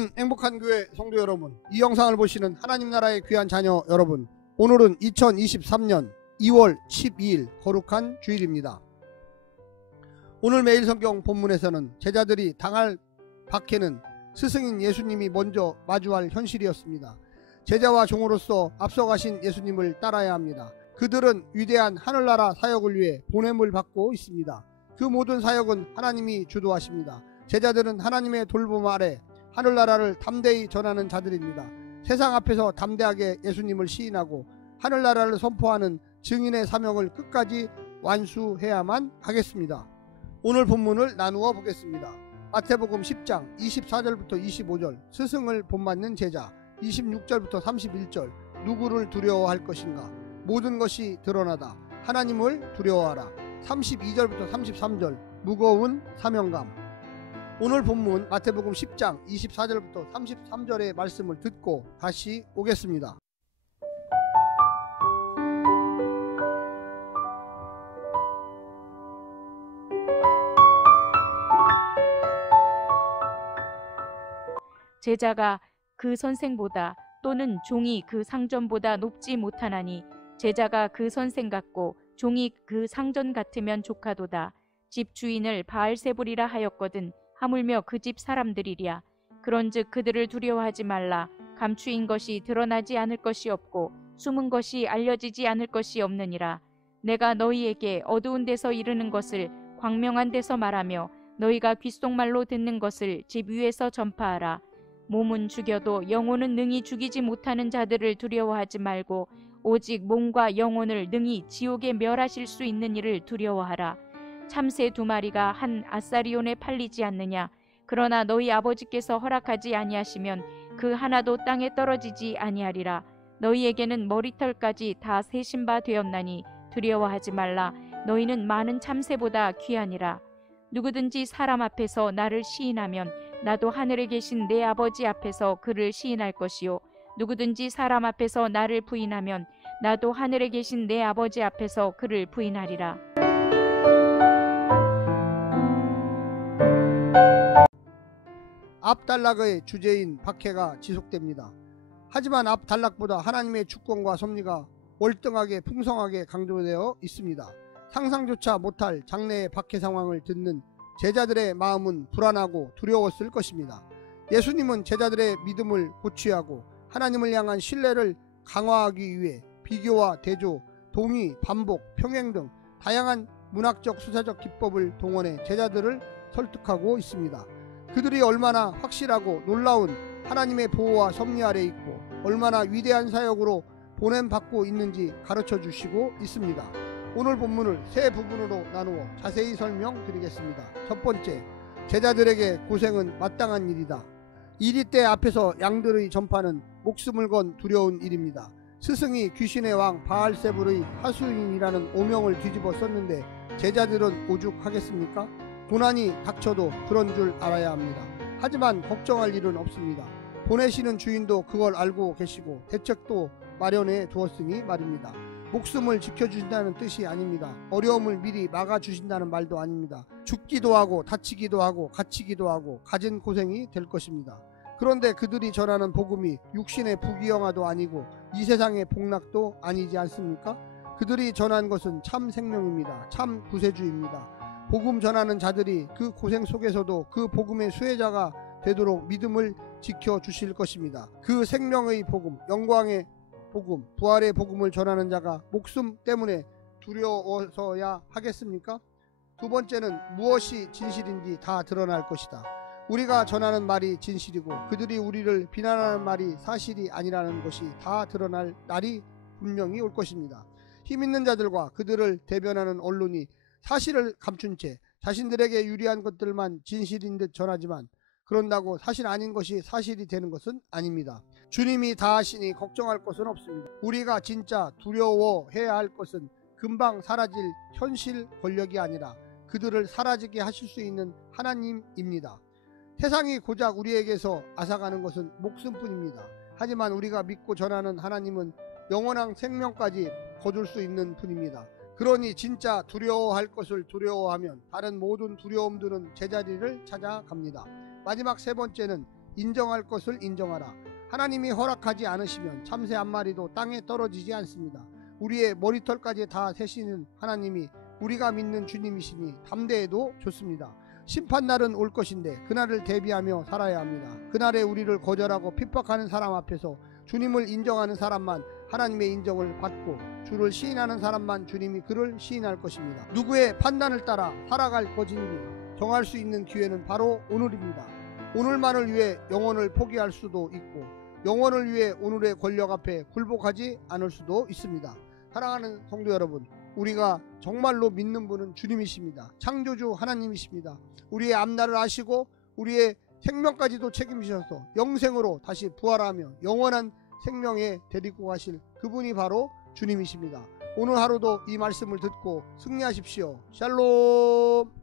사랑하는 행복한 교회 성도 여러분, 이 영상을 보시는 하나님 나라의 귀한 자녀 여러분, 오늘은 2023년 2월 12일 거룩한 주일입니다. 오늘 매일 성경 본문에서는 제자들이 당할 박해는 스승인 예수님이 먼저 마주할 현실이었습니다. 제자와 종으로서 앞서가신 예수님을 따라야 합니다. 그들은 위대한 하늘나라 사역을 위해 보냄을 받고 있습니다. 그 모든 사역은 하나님이 주도하십니다. 제자들은 하나님의 돌봄 아래 하늘나라를 담대히 전하는 자들입니다. 세상 앞에서 담대하게 예수님을 시인하고 하늘나라를 선포하는 증인의 사명을 끝까지 완수해야만 하겠습니다. 오늘 본문을 나누어 보겠습니다. 마태복음 10장 24절부터 25절, 스승을 본받는 제자. 26절부터 31절, 누구를 두려워할 것인가? 모든 것이 드러나다. 하나님을 두려워하라. 32절부터 33절, 무거운 사명감. 오늘 본문 마태복음 10장 24절부터 33절의 말씀을 듣고 다시 오겠습니다. 제자가 그 선생보다 또는 종이 그 상전보다 높지 못하나니 제자가 그 선생 같고 종이 그 상전 같으면 조카도다. 집 주인을 바알세불이라 하였거든 하물며 그 집 사람들이랴. 그런즉 그들을 두려워하지 말라. 감추인 것이 드러나지 않을 것이 없고 숨은 것이 알려지지 않을 것이 없느니라. 내가 너희에게 어두운 데서 이르는 것을 광명한 데서 말하며 너희가 귓속말로 듣는 것을 집 위에서 전파하라. 몸은 죽여도 영혼은 능히 죽이지 못하는 자들을 두려워하지 말고 오직 몸과 영혼을 능히 지옥에 멸하실 수 있는 이를 두려워하라. 참새 2마리가 한 아사리온에 팔리지 않느냐? 그러나 너희 아버지께서 허락하지 아니하시면 그 하나도 땅에 떨어지지 아니하리라. 너희에게는 머리털까지 다 세신 바 되었나니 두려워하지 말라. 너희는 많은 참새보다 귀하니라. 누구든지 사람 앞에서 나를 시인하면 나도 하늘에 계신 내 아버지 앞에서 그를 시인할 것이요, 누구든지 사람 앞에서 나를 부인하면 나도 하늘에 계신 내 아버지 앞에서 그를 부인하리라. 앞 단락의 주제인 박해가 지속됩니다. 하지만 앞 단락보다 하나님의 주권과 섭리가 월등하게 풍성하게 강조되어 있습니다. 상상조차 못할 장래의 박해 상황을 듣는 제자들의 마음은 불안하고 두려웠을 것입니다. 예수님은 제자들의 믿음을 고취하고 하나님을 향한 신뢰를 강화하기 위해 비교와 대조, 동의, 반복, 평행 등 다양한 문학적 수사적 기법을 동원해 제자들을 설득하고 있습니다. 그들이 얼마나 확실하고 놀라운 하나님의 보호와 섭리 아래 있고 얼마나 위대한 사역으로 보냄받고 있는지 가르쳐 주시고 있습니다. 오늘 본문을 세 부분으로 나누어 자세히 설명드리겠습니다. 첫 번째, 제자들에게 고생은 마땅한 일이다. 이리 때 앞에서 양들의 전파는 목숨을 건 두려운 일입니다. 스승이 귀신의 왕 바알세불의 하수인이라는 오명을 뒤집어 썼는데 제자들은 오죽하겠습니까? 고난이 닥쳐도 그런 줄 알아야 합니다. 하지만 걱정할 일은 없습니다. 보내시는 주인도 그걸 알고 계시고 대책도 마련해 두었으니 말입니다. 목숨을 지켜주신다는 뜻이 아닙니다. 어려움을 미리 막아주신다는 말도 아닙니다. 죽기도 하고 다치기도 하고 갇히기도 하고 갖은 고생이 될 것입니다. 그런데 그들이 전하는 복음이 육신의 부귀영화도 아니고 이 세상의 복락도 아니지 않습니까? 그들이 전한 것은 참 생명입니다. 참 구세주입니다. 복음 전하는 자들이 그 고생 속에서도 그 복음의 수혜자가 되도록 믿음을 지켜주실 것입니다. 그 생명의 복음, 영광의 복음, 부활의 복음을 전하는 자가 목숨 때문에 두려워서야 하겠습니까? 두 번째는 무엇이 진실인지 다 드러날 것이다. 우리가 전하는 말이 진실이고 그들이 우리를 비난하는 말이 사실이 아니라는 것이 다 드러날 날이 분명히 올 것입니다. 힘있는 자들과 그들을 대변하는 언론이 사실을 감춘 채 자신들에게 유리한 것들만 진실인 듯 전하지만 그런다고 사실 아닌 것이 사실이 되는 것은 아닙니다. 주님이 다 하시니 걱정할 것은 없습니다. 우리가 진짜 두려워해야 할 것은 금방 사라질 현실 권력이 아니라 그들을 사라지게 하실 수 있는 하나님입니다. 세상이 고작 우리에게서 앗아가는 것은 목숨뿐입니다. 하지만 우리가 믿고 전하는 하나님은 영원한 생명까지 거둘 수 있는 분입니다. 그러니 진짜 두려워할 것을 두려워하면 다른 모든 두려움들은 제자리를 찾아갑니다. 마지막 세 번째는 인정할 것을 인정하라. 하나님이 허락하지 않으시면 참새 한 마리도 땅에 떨어지지 않습니다. 우리의 머리털까지 다 세시는 하나님이 우리가 믿는 주님이시니 담대해도 좋습니다. 심판날은 올 것인데 그날을 대비하며 살아야 합니다. 그날에 우리를 거절하고 핍박하는 사람 앞에서 주님을 인정하는 사람만 하나님의 인정을 받고 주를 시인하는 사람만 주님이 그를 시인할 것입니다. 누구의 판단을 따라 살아갈 것인지 정할 수 있는 기회는 바로 오늘입니다. 오늘만을 위해 영혼을 포기할 수도 있고 영혼을 위해 오늘의 권력 앞에 굴복하지 않을 수도 있습니다. 사랑하는 성도 여러분, 우리가 정말로 믿는 분은 주님이십니다. 창조주 하나님이십니다. 우리의 앞날을 아시고 우리의 생명까지도 책임지셔서 영생으로 다시 부활하며 영원한 생명에 데리고 가실 그분이 바로 주님이십니다. 오늘 하루도 이 말씀을 듣고 승리하십시오. 샬롬.